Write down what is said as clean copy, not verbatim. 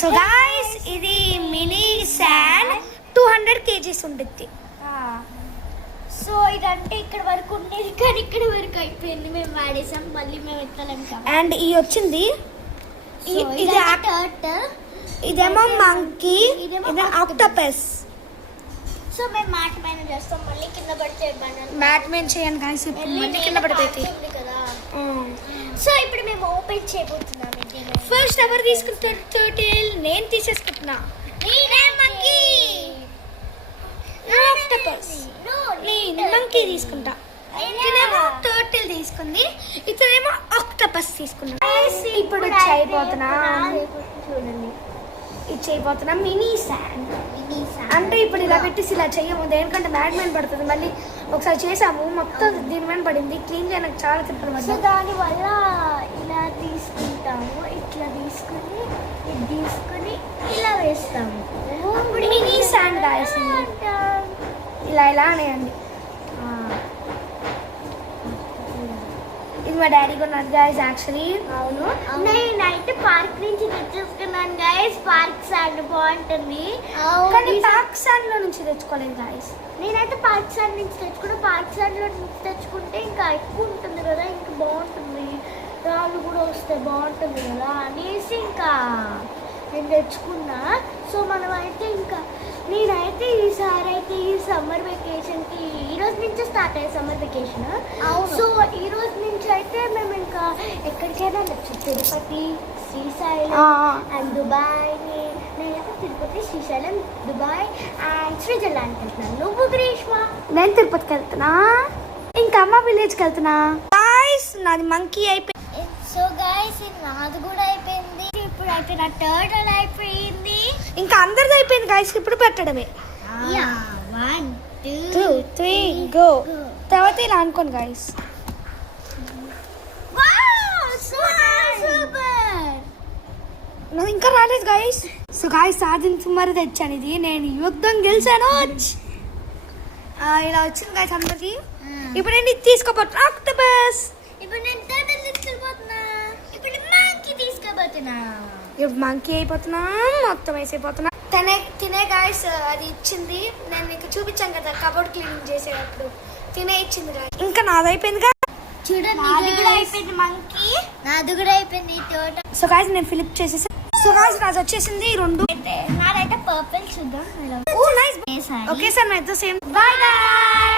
So guys ఇది mini sand 200 kgs ఉంటుంది. So ఇదంటే ఇక్కడ వరకు ఉండేది కానీ ఇక్కడ వరకు అయిపోయింది, మేము వాడేసాం, మళ్ళీ మేము ఎత్తాలంట. అండ్ ఇది వచ్చింది, ఇదేమో మంకీ, ఇదేమో ఆక్టోపస్. సో మేము మ్యాట్ పైన చేస్తాం, మళ్ళీ కింద పడితే మ్యాట్ మీద చేయండి గాయ్స్, మళ్ళీ కింద పడిపోతాయి కదా. సో ఇప్పుడు మేము ఓపెన్ చేయబోతున్నాం. ఫస్ట్ ఎవరు తీసుకుంటారు టర్టిల్? నేను తీసేసుకుంటున్నా. నేను మంకీ తీసుకుంటా. ఇతనేమో టర్టిల్ తీసుకుంది, ఇతనేమో ఆక్టోపస్ తీసుకున్నా. ఇప్పుడు చేయబోతున్నా, చూడండి ఇది చేయబోతున్నా మినీ శాండ్. అంటే ఇప్పుడు ఇలా పెట్టేసి ఇలా చెయ్యము, దేనికంటే మ్యాట్ మీద పడుతుంది. మళ్ళీ ఒకసారి చేసాము, మొత్తం దీని మీద పడింది, క్లీన్ చేయడానికి చాలా తిప్పలు పడుతుంది. సో దానివల్ల ఇలా తీసుకుంటాము, ఇట్లా తీసుకుని ఇది తీసుకుని ఇలా వేస్తాము. అప్పుడు మినీ శాండ్ కాసింది. ఇలా ఇలా అనేయండి. ఇది మా డాడీ కొన్నారు గైస్ యాక్చువల్లీ. అవును, నేనైతే పార్క్ నుంచి తెచ్చేసుకున్నాను గైస్. పార్క్ శాండ్ బాగుంటుంది, కానీ పార్క్ శాండ్ లో నుంచి తెచ్చుకోలేదు గైస్. నేనైతే పార్క్ శాండ్ నుంచి తెచ్చుకున్నా. పార్క్ శాండ్ లో నుంచి తెచ్చుకుంటే ఇంకా ఎక్కువ ఉంటుంది కదా, ఇంకా బాగుంటుంది, రాళ్ళు కూడా వస్తే బాగుంటుంది కదా అనేసి ఇంకా నేను తెచ్చుకున్నా. సో మనం అయితే ఇంకా నేనైతే ఈసారి అయితే ఈ సమ్మర్ వెకేషన్కి ఈ రోజు నుంచి స్టార్ట్ అయ్యే సమ్మర్ వెకేషన్. సో ఈ రోజు నుంచి అయితే మేము ఇంకా ఎక్కడికైనా వెళ్ళచ్చు, తిరుపతి, శ్రీశైలం అండ్ దుబాయ్. నేనైతే తిరుపతి, శ్రీశైలం, దుబాయ్ అండ్ స్విట్జర్లాండ్కి వెళ్తున్నాను. నువ్వు గ్రీష్మ? నేను తిరుపతికి వెళ్తున్నా, ఇంకా అమ్మ విలేజ్కి వెళ్తున్నా. గాయ్స్ నాది మంకీ అయిపోయింది. సో గాయ్స్ నాది కూడా అయిపోయింది. ఇప్పుడు అయితే నా టర్టిల్ అయిపోయింది, ఇంకా అందరిది అయిపోయింది గాయ్స్. ఇప్పుడు పెట్టడమే. 1 2 3 గో. తర్వాత ఇలా అనుకోండి గాయ్స్. నాకు ఇంకా రాలేదు గాయ్స్. సో గాయ్స్ సాధించి మరి తెచ్చాను ఇది, నేను యుద్ధం గెలిచాను. ఇలా వచ్చింది గాయ్స్ అందరికి. ఇప్పుడు నేను ఇది తీసుకోపోతున్నా, ఆక్టోపస్. ఇప్పుడు నేను టర్టిల్ తీసుకెళ్ళిపోతున్నా, ఇప్పుడు మంకీ తీసుకోబోతున్నా. ఇప్పుడు మంకీ అయిపోతున్నా, మొత్తం వేసైపోతున్నా. తినే గాయస్ అది ఇచ్చింది, నేను మీకు చూపించాను కదా కబోర్డ్ క్లీనింగ్ చేసేటప్పుడు. తినే ఇచ్చింది గాయస్. ఇంకా నాది అయిపోయింది కదా, చూడండి నాది కూడా అయిపోయింది మంకీ, నాది కూడా అయిపోయింది టోటల్. సో గాయస్ నేను ఫిలిప్ చేసేసి. సో గాయస్ నాది వచ్చేసింది 2. నాదైతే పర్పుల్ చూద్దాం. ఓ నైస్. ఓకే సార్, నా ఇద్దరు సేమ్. By by.